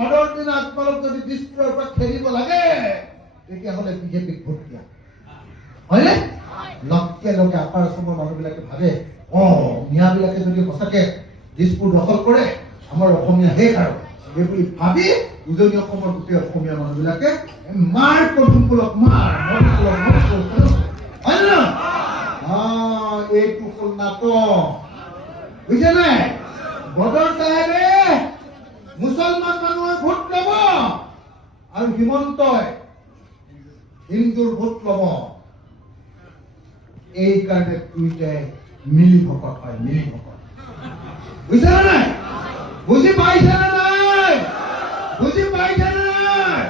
ভোটৰ দিনা আপোনালোক যদি দিছপুৰৰ পৰা খেলিব লাগে তেতিয়াহ'লে বিজেপিক ভোট দিয়া হয়নে? লগে লগে আপাৰ অসমৰ মানুহবিলাকে ভাবে মিয়াবিলাকে যদি সঁচাকে দিছপুৰ দখল কৰে আমাৰ অসমীয়া শেষ আৰু এইবুলি ভাবি উজনি অসমৰ গোটেই অসমীয়া মানুহবিলাকে মাৰ পদুমফুলক মাৰ হয় না? এইটো হ'ল নাটক বুজিছে নাই? বদৰ চাহেবে মুছলমান মানুহৰ ভোট ল'ব আৰু হিমন্তই হিন্দুৰ ভোট ল'ব। এই কাৰণে দুইটাই মিলি ভকত হয়, মিলি ভকত। বুজিছে নাই? বুজি পাইছে নাই? বুজি পাইছে নাই?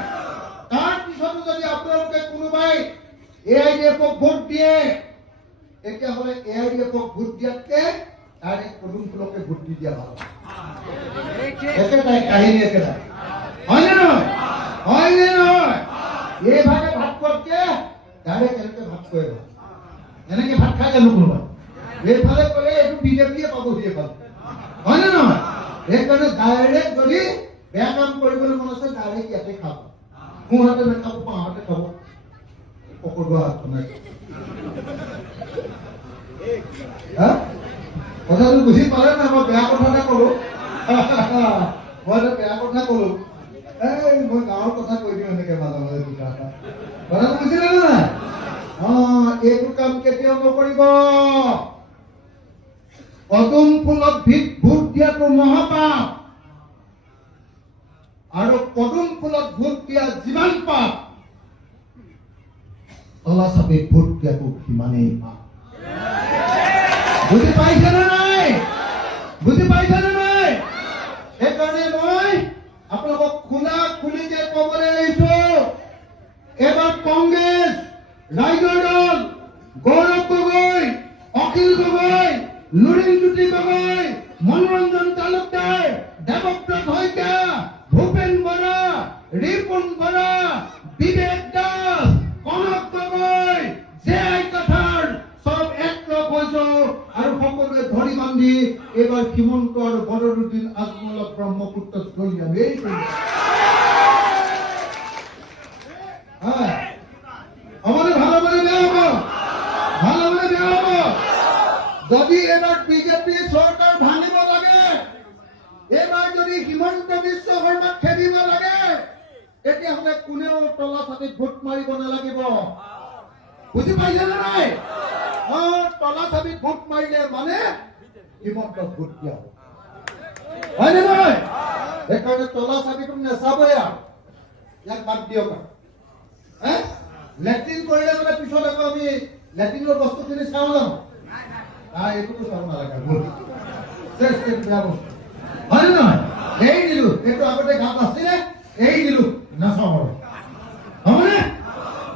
তাৰ পিছতো যদি আপোনালোকে কোনোবাই AIDF-ক ভোট দিয়ে তেতিয়াহ'লে AIDF-ক ভোট দিয়াতকে ডাইৰেক্ট পদুমফুলকে ভোট দি দিয়া ভাল। একেটাই কাহিনী একেটাই হয়নে নহয়? হয়নে নহয়? এইভাগে ভাত খোৱাতকে ডাইৰেক্ট এনেকে ভাত খুৱাই ভাল। এনেকে ভাত খাই জানো কোনোবাই? এইফালে ক'লে এইটো বিজেপিয়ে পাব দিয়ে পাব হয়নে নহয়? সেইকাৰণে ডাইৰেক্ট যদি বেয়া কাম কৰিবলৈ মন আছে ডাইৰেক্ট ইয়াতে খাব। মোৰ হাতে নাখাব, পাহাতে খাব, পকৰোৱা হাত বনাই। কথাটো বুজি পালে নাই? মই বেয়া কথা এটা ক'লো, মই এটা বেয়া কথা ক'লো। মই গাঁৱৰ কথা কৈ দিওঁ এনেকে মাজে মাজে দুটা এটা। কথাটো বুজিলে নাই? এইটো কাম কেতিয়াও নকৰিব। পদুম ফুলত ভোট দিয়াটো মহাপাপ আৰু পদুম ফুলত ভোট দিয়া যিমান পাপ তলা চাপি ভোট দিয়াটো সিমানেই পাপ। বুজি পাইছে নে নাই? বুজি পাইছে নে নাই? সেইকাৰণে মই আপোনালোকক খোলা খুলিকে ক'বলৈ আহিছো, এবাৰ কংগ্ৰেছ, ৰাইজৰ দল, গৌৰৱ গগৈ, অখিল গগৈ, লুৰিণজ্যোতি গগৈ, মনোৰঞ্জন তালুকদাৰ, দেৱব্ৰত শইকীয়া, ভূপেন বৰা, ৰিপুণ বৰা, বিবেক দাস, কনক গগৈ, জে.আই. কাঠাৰ চব একলগ হৈছো আৰু সকলোৱে ধৰি বান্ধি এইবাৰ হিমন্ত আৰু বদৰুদ্দিন আজমলক ব্ৰহ্মপুত্ৰত দলিয়াম। এই আমাদের ভালো বলে বেয়া হবো, ভালো বলে বেয়া হবো। যদি এবার বিজেপি সরকার ভাঙিব লাগে, এবার যদি হিমন্ত বিশ্ব শর্মাক খেদিব লাগে, তেতিয়াহ'লে কোনেও তলা ছাতিত ভোট মাৰিব নালাগিব। বুজি পাইছে নে নাই? তলা ছাতিত ভোট মাৰিলে মানে হিমন্তক ভোট দিয়া হ'ব, হয়নে নহয়? সেইকাৰণে তলা ছাতিটো নেচাবই আৰু ইয়াক বাদ দিয়ক। লেট্ৰিন কৰিলে মানে পিছত আকৌ আমি লেট্ৰিনৰ বস্তুখিনি চাওঁ জানো? এইটোতো চাব নালাগে, বেয়া বস্তু হয়নে নহয়? এৰি দিলো, এইটো আগতে গাত আছিলে, এৰি দিলো, নাচাওঁ আৰু হয়নে?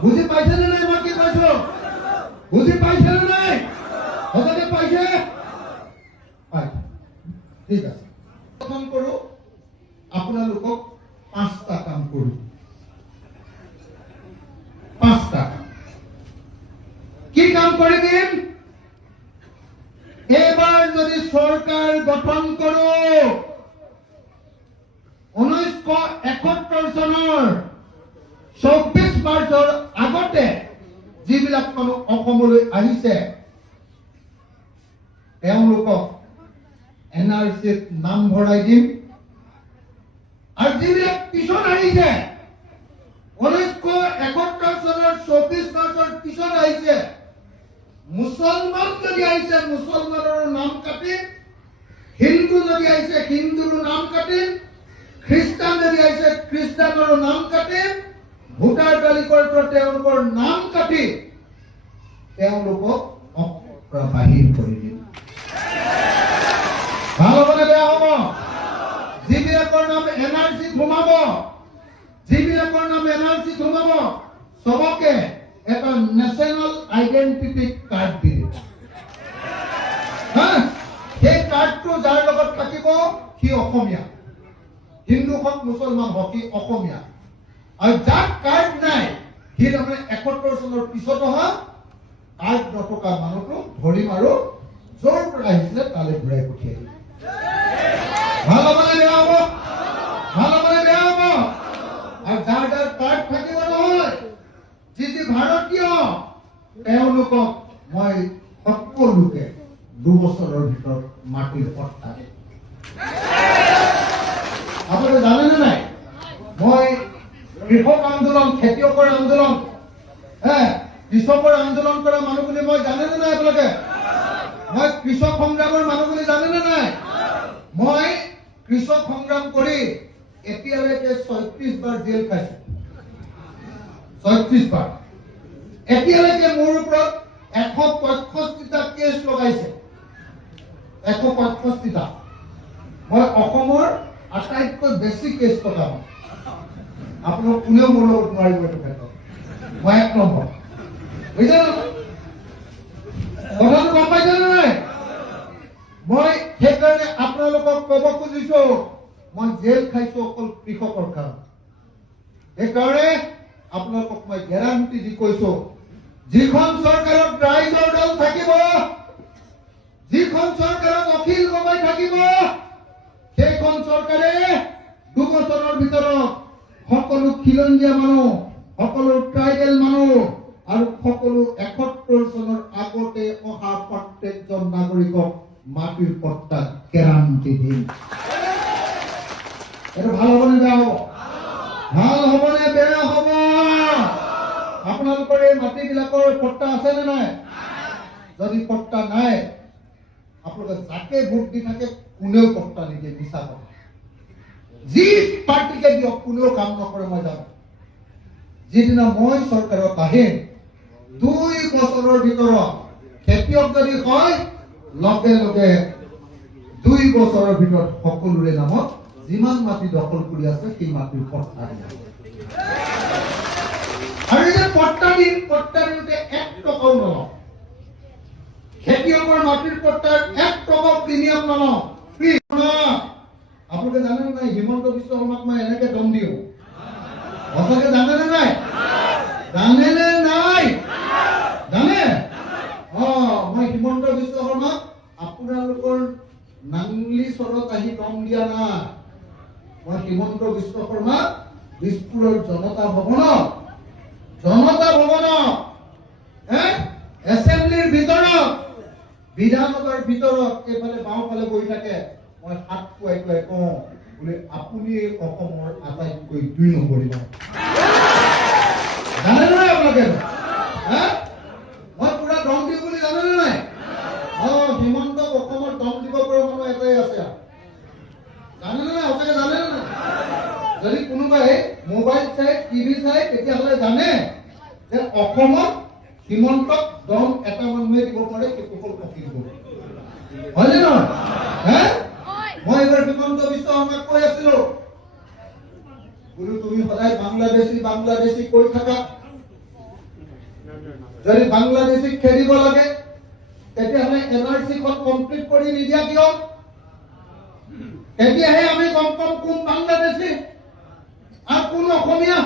বুজি পাইছে নে নাই? মই কি কৈছো বুজি পাইছে নে নাই? সঁচাকে পাইছে? ঠিক আছে, কাম কৰো, আপোনালোকক 5টা কাম কৰো। 5টা কি কাম কৰি দিম? এবাৰ যদি চৰকাৰ গঠন কৰো 1971 চনৰ 24 মাৰ্চৰ আগতে যিবিলাক মানুহ অসমলৈ আহিছে তেওঁলোকক NRCত নাম ভৰাই দিম আৰু যিবিলাক পিছত আহিছে 1971 চনৰ 24 মাৰ্চৰ পিছত আহিছে মুছলমান যদি আহিছে মুছলমানৰ নাম কাটিম, হিন্দু যদি আহিছে হিন্দুৰ নাম কাটিম, খ্ৰীষ্টান যদি আহিছে খ্ৰীষ্টানৰ নাম কাটিম, ভোটাৰ তালিকাৰ পৰা তেওঁলোকৰ নাম কাটি তেওঁলোকক বাহিৰ কৰি দিম। ভাল হ'বনে বেয়া হ'ব? যিবিলাকৰ নাম NRCত সোমাব, যিবিলাকৰ নাম NRCত সোমাব সবকে এটা ন্যাশনাল আইডেন্টিটি কাৰ্ড দি দিব। সেই কাৰ্ডটো যাৰ লগত থাকিব সি অসমীয়া, হিন্দু হওক মুছলমান হওক সি অসমীয়া। আৰু যাৰ কাৰ্ড নাই সি তাৰমানে 71 চনৰ পিছত অহা কাৰ্ড নথকা মানুহটো ধৰিম আৰু য'ৰ পৰা আহিছিলে তালৈ ঘূৰাই পঠিয়াই দিম। ভাল হ'বনে বেয়া হ'ব? ভাল হ'বনে বেয়া হ'ব? যাৰ যাৰ কাৰ্ড থাকিব নহয়, যি যি ভাৰতীয়, তেওঁলোকক মই সকলোকে 2 বছৰৰ ভিতৰত মাটিৰ পট্টা দিম। আপোনালোকে জানেনে নাই, মই কৃষক আন্দোলন, খেতিয়কৰ আন্দোলন, কৃষকৰ আন্দোলন কৰা মানুহ বুলি মই জানেনে নাই আপোনালোকে? মই কৃষক সংগ্ৰামৰ মানুহ বুলি জানেনে নাই? মই কৃষক সংগ্ৰাম কৰি এতিয়ালৈকে 36 বাৰ জেল খাইছো। 36 বাৰ। এতিয়ালৈকে মোৰ ওপৰত 165টা কেছ লগাইছে। 165টা। মই অসমৰ আটাইতকৈ বেছি কেছ লগাম। আপোনালোক কোনেও মোৰ লগত নোৱাৰিব এইটো ক্ষেত্ৰত। মই 1 নম্বৰ। বুজিছে ন? কথাটো গম পাইছে নে নাই? মই সেইকাৰণে আপোনালোকক ক'ব খুজিছো, মই জেল খাইছো অকল কৃষকৰ কাৰণে। সেইকাৰণে আপোনালোকক মই গেৰাণ্টি দি কৈছো, যিখন চৰকাৰত ৰাইজৰ দল থাকিব, যিখন চৰকাৰত অখিল গগৈ থাকিব, সেইখন চৰকাৰে 2 বছৰৰ ভিতৰত সকলো খিলঞ্জীয়া মানুহ, সকলো ট্ৰাইবেল মানুহ আৰু সকলো 71 চনৰ আগতে অহা প্ৰত্যেকজন নাগৰিকক মাটিৰ পট্টা গেৰাণ্টি দিম। এইটো ভাল হ'বনে বেয়া হ'ব? ভাল হ'বনে বেয়া হ'ব? আপোনালোকৰ এই মাটিবিলাকৰ পট্টা আছে নে নাই? যদি পট্টা নাই, আপোনালোকে যাকে ভোট দি থাকে কোনেও পট্টা নিদিয়ে, মিছা কথা। যি পাৰ্টিকে দিয়ক কোনেও কাম নকৰে, মই জানো। যিদিনা মই চৰকাৰত আহিম, 2 বছৰৰ ভিতৰত খেতিয়ক যদি হয়, লগে লগে 2 বছৰৰ ভিতৰত সকলোৰে নামত যিমান মাটি দখল কৰি আছে সেই মাটিৰ পট্টা দিব। আৰু এই পট্টা দিওঁতে 1 টকাও নলওঁ। খেতিয়কৰ মাটিৰ পট্টাৰ 1 টকাও প্ৰিমিয়াম নলওঁ। আপোনালোকে জানেনে নাই, হিমন্ত বিশ্ব শৰ্মাক মই এনেকে দম দিওঁ? সঁচাকে জানেনে নাই? জানেনে নাই? জানে? মই হিমন্ত বিশ্ব শৰ্মাক আপোনালোকৰ নাংলি চৰত আহি দম দিয়া নাই। মই হিমন্ত বিশ্ব শৰ্মাক দিছপুৰৰ জনতা ভৱনত এছেম্বলিৰ ভিতৰত, বিধানসভাৰ ভিতৰত এইফালে বাওঁফালে বহি থাকে, মই হাত পুৱাই পুৱাই কওঁ বোলে আপুনি অসমৰ আটাইতকৈ 2 নম্বৰী মানুহ। জানেনে নাই আপোনালোকে? মই পুৰা দম দিওঁ বুলি জানেনে নাই? হিমন্তক অসমৰ দম দিব পৰা মানুহ এটাই আছে। জানেনে নাই? সঁচাকে জানেনে নাই? যদি কোনোবাই মোবাইল চাই, টিভি চাই, তেতিয়াহ'লে জানে যে অসমত হিমন্তক দম এটা মানুহে দিব পাৰে, সেইটো হ'ল অখিল গগৈ। হয়নে নহয়? মই এবাৰ হিমন্ত বিশ্ব শৰ্মাক কৈ আছিলো, বোলো তুমি সদায় বাংলাদেশী কৈ থাকা। যদি বাংলাদেশীক খেদিব লাগে, তেতিয়াহ'লে NRC-খন কমপ্লিট কৰি নিদিয়া কিয়? তেতিয়াহে আমি গম পাম কোন বাংলাদেশী আৰু কোন অসমীয়া।